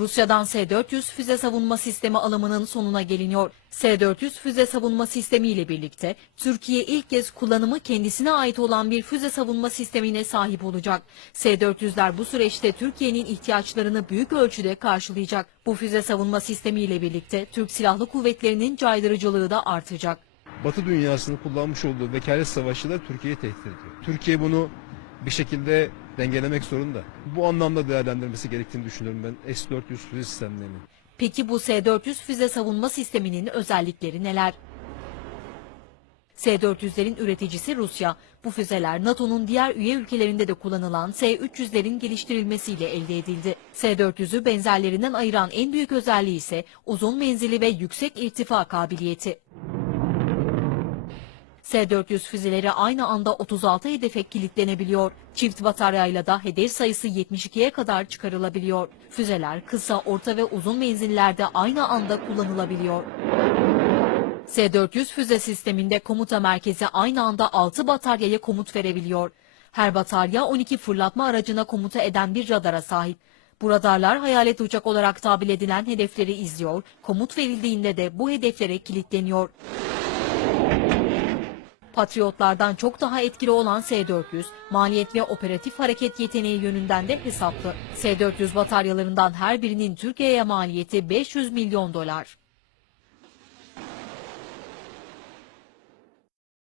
Rusya'dan S-400 füze savunma sistemi alımının sonuna geliniyor. S-400 füze savunma sistemi ile birlikte Türkiye ilk kez kullanımı kendisine ait olan bir füze savunma sistemine sahip olacak. S-400'ler bu süreçte Türkiye'nin ihtiyaçlarını büyük ölçüde karşılayacak. Bu füze savunma sistemi ile birlikte Türk Silahlı Kuvvetleri'nin caydırıcılığı da artacak. Batı dünyasının kullanmış olduğu vekalet savaşçılar Türkiye'yi tehdit ediyor. Türkiye bunu bir şekilde dengelemek zorunda. Bu anlamda değerlendirmesi gerektiğini düşünüyorum ben S-400 füze sistemlerinin. Peki bu S-400 füze savunma sisteminin özellikleri neler? S-400'lerin üreticisi Rusya. Bu füzeler NATO'nun diğer üye ülkelerinde de kullanılan S-300'lerin geliştirilmesiyle elde edildi. S-400'ü benzerlerinden ayıran en büyük özelliği ise uzun menzili ve yüksek irtifa kabiliyeti. S-400 füzeleri aynı anda 36 hedefe kilitlenebiliyor. Çift bataryayla da hedef sayısı 72'ye kadar çıkarılabiliyor. Füzeler kısa, orta ve uzun menzillerde aynı anda kullanılabiliyor. S-400 füze sisteminde komuta merkezi aynı anda 6 bataryaya komut verebiliyor. Her batarya 12 fırlatma aracına komuta eden bir radara sahip. Bu radarlar hayalet uçak olarak tabir edilen hedefleri izliyor, komut verildiğinde de bu hedeflere kilitleniyor. Patriotlardan çok daha etkili olan S-400, maliyet ve operatif hareket yeteneği yönünden de hesaplı. S-400 bataryalarından her birinin Türkiye'ye maliyeti 500 milyon dolar.